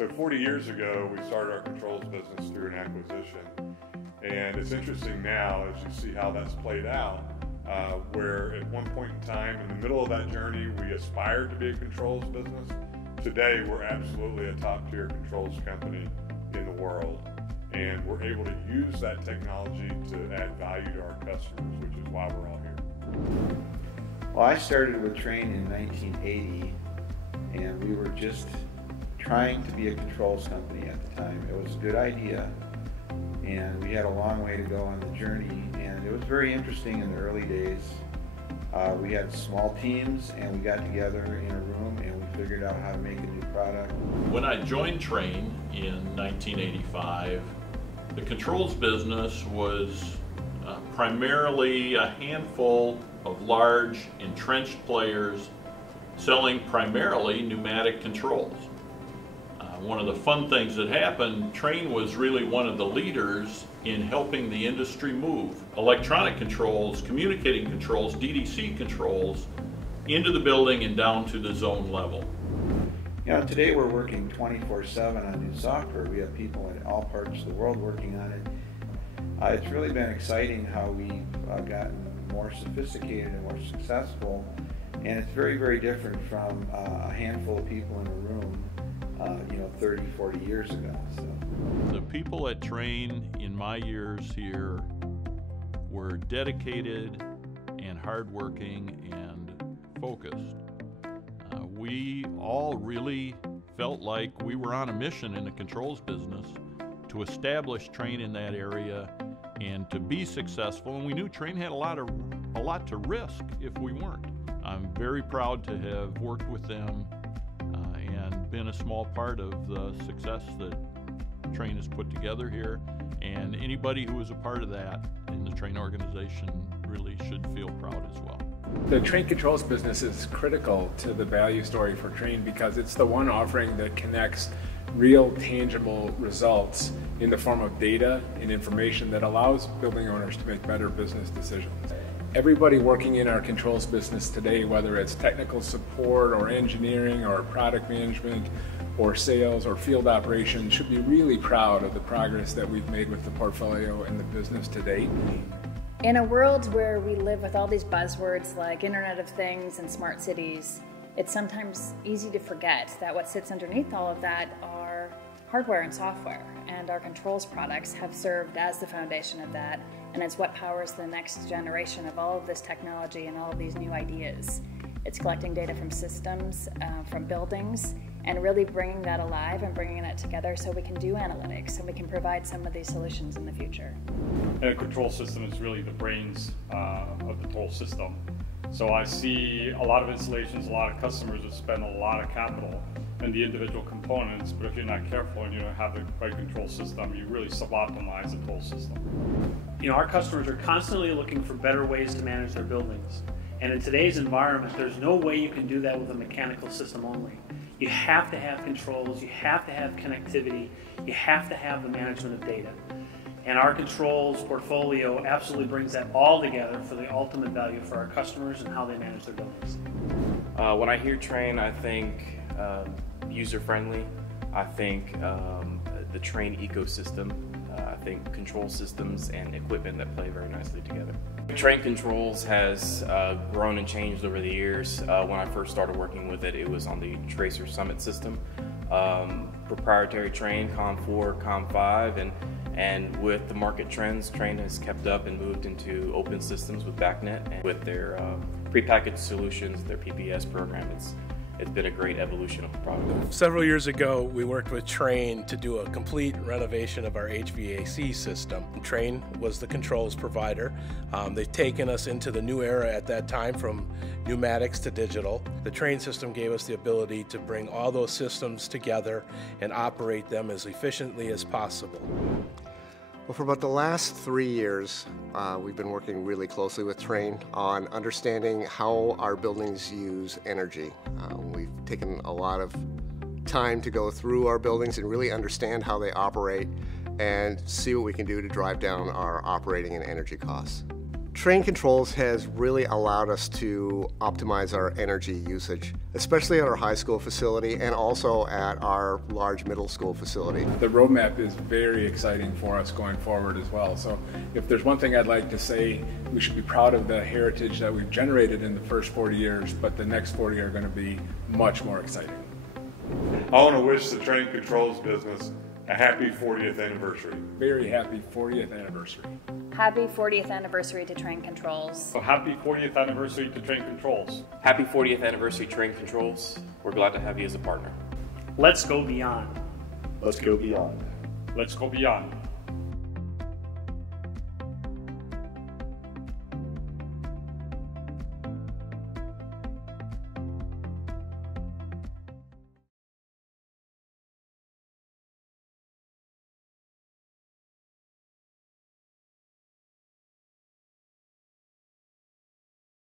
So 40 years ago, we started our controls business through an acquisition. And it's interesting now as you see how that's played out, where at one point in time in the middle of that journey, we aspired to be a controls business. Today, we're absolutely a top-tier controls company in the world. And we're able to use that technology to add value to our customers, which is why we're all here. Well, I started with Trane in 1980, and we were just trying to be a controls company at the time. It was a good idea, and we had a long way to go on the journey, and it was very interesting in the early days. We had small teams, and we got together in a room, and we figured out how to make a new product. When I joined Trane in 1985, the controls business was primarily a handful of large, entrenched players selling primarily pneumatic controls. One of the fun things that happened, Trane was really one of the leaders in helping the industry move electronic controls, communicating controls, DDC controls into the building and down to the zone level. You know, today we're working 24/7 on new software. We have people in all parts of the world working on it. It's really been exciting how we've gotten more sophisticated and more successful, and it's very, very different from a handful of people in a room 30, 40 years ago. So. The people at Trane in my years here were dedicated and hardworking and focused. We all really felt like we were on a mission in the controls business to establish Trane in that area and to be successful, and we knew Trane had a lot to risk if we weren't. I'm very proud to have worked with them and been a small part of the success that Trane has put together here, and anybody who is a part of that in the Trane organization really should feel proud as well. The Trane Controls business is critical to the value story for Trane because it's the one offering that connects real tangible results in the form of data and information that allows building owners to make better business decisions. Everybody working in our controls business today, whether it's technical support or engineering or product management or sales or field operations, should be really proud of the progress that we've made with the portfolio and the business to date. In a world where we live with all these buzzwords like Internet of Things and smart cities, it's sometimes easy to forget that what sits underneath all of that are hardware and software, and our controls products have served as the foundation of that, and it's what powers the next generation of all of this technology and all of these new ideas. It's collecting data from systems, from buildings, and really bringing that alive and bringing it together so we can do analytics and we can provide some of these solutions in the future. And a control system is really the brains of the whole system. So I see a lot of installations, a lot of customers that spend a lot of capital in the individual components, but if you're not careful and you don't have the right control system, you really suboptimize the whole system. You know, our customers are constantly looking for better ways to manage their buildings. And in today's environment, there's no way you can do that with a mechanical system only. You have to have controls, you have to have connectivity, you have to have the management of data. And our controls portfolio absolutely brings that all together for the ultimate value for our customers and how they manage their buildings. When I hear Trane, I think user-friendly. I think the Trane ecosystem. I think control systems and equipment that play very nicely together. Trane Controls has grown and changed over the years. When I first started working with it, it was on the Tracer Summit system. Proprietary Trane, COM4, COM5, and with the market trends, Trane has kept up and moved into open systems with BACnet, and with their prepackaged solutions, their PPS program. It's been a great evolution of the product. Several years ago, we worked with Trane to do a complete renovation of our HVAC system. Trane was the controls provider. They've taken us into the new era at that time from pneumatics to digital. The Trane system gave us the ability to bring all those systems together and operate them as efficiently as possible. Well, for about the last 3 years, we've been working really closely with Trane on understanding how our buildings use energy. We've taken a lot of time to go through our buildings and really understand how they operate and see what we can do to drive down our operating and energy costs. Trane Controls has really allowed us to optimize our energy usage, especially at our high school facility and also at our large middle school facility. The roadmap is very exciting for us going forward as well. So if there's one thing I'd like to say, we should be proud of the heritage that we've generated in the first 40 years, but the next 40 are going to be much more exciting. I want to wish the Trane Controls business a happy 40th anniversary. Very happy 40th anniversary. Happy 40th anniversary to Trane Controls. So happy 40th anniversary to Trane Controls. Happy 40th anniversary, Trane Controls. We're glad to have you as a partner. Let's go beyond. Let's go beyond. Let's go beyond.